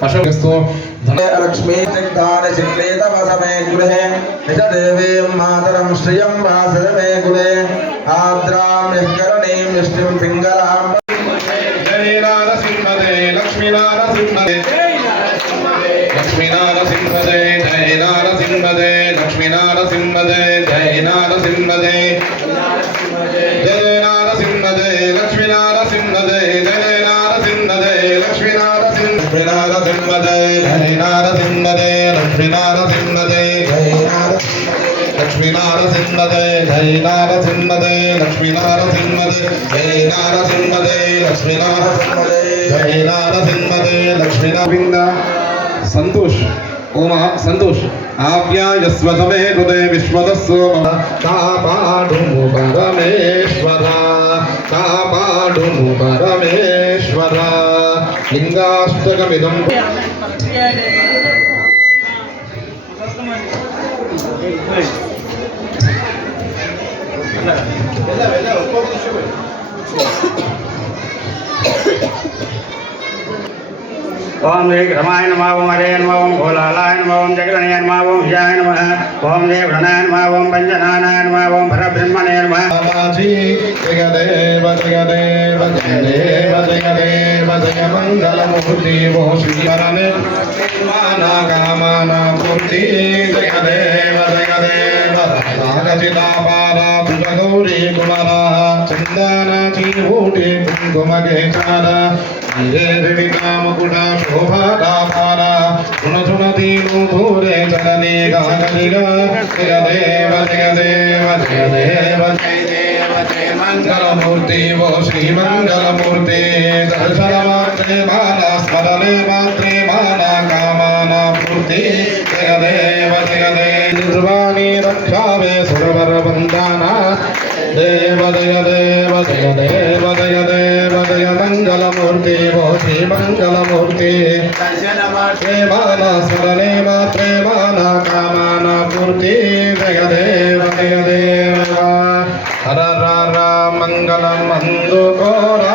పశుస్తు లక్ష్మీ సిద్ధేతవసమే గృహే నిజ దేవీం మాతరం శ్రియం వాసమే గురే ఆద్రాం నిష్కరణీం నిష్ఠిం పింగళాం లక్ష్మీనారసింహదే లక్ష్మీనారసింహదే నరసింహ జయ జయ నరసింహ జయ లక్ష్మీ నరసింహ జయ లక్ష్మీ నరసింహ జయ జయ లక్ష్మీ నరసింహ జయ జయ లక్ష్మీ నరసింహ జయ జయ లక్ష్మీ గోవింద సంతోష్ ఓమ సంతోష్. ఆప్యాయస్వతమే హృదయ విశ్వదస్సు తా लिङ्गाष्टकमिदं ఓం శ్రీ రమాయ నమ ఓం హరే నమ ఓం భోలాలాయ నమ ఓం జగరణయ నమ ఓం విజయాయ నమ ఓం దేవృణాయ నమ ఓం పంచనానాయ నమ ఓం పరబ్రహ్మణే నమ बाबाजी जय देव जय వాసుదేవో శ్రీవరమే కామానా పూర్తి జగదేవ జగదేవ. నాగచితాపారా భుజగౌరీ కుమరా. చందానా శ్రీభూటి కుంకుమకేశార ీరేవికామకుట శోభాకాపార గుణసునతీను భూరే చరణే గాగలిగా జగదేవ జగదేవ జగదేవ జయదేవ జయ మంగళమూర్తి ఓ శ్రీమంగళమూర్తి. సరసరమాత్రే బాలా. స్మరణే మాత్రే మానా కామానా పూర్తి జగదేవ జగదే నిర్వాణి రక్షావే సురవర బంధానా. దేవ జగదేవ జగదేవ జగదేవ జయ మంగళమూర్తి భోజి మంగళమూర్తి. మానా స్మరణే మాత్రే మానా కామానా పూర్తి. జగదేవ జగదేవ హర రామ మంగళం అందుకోరా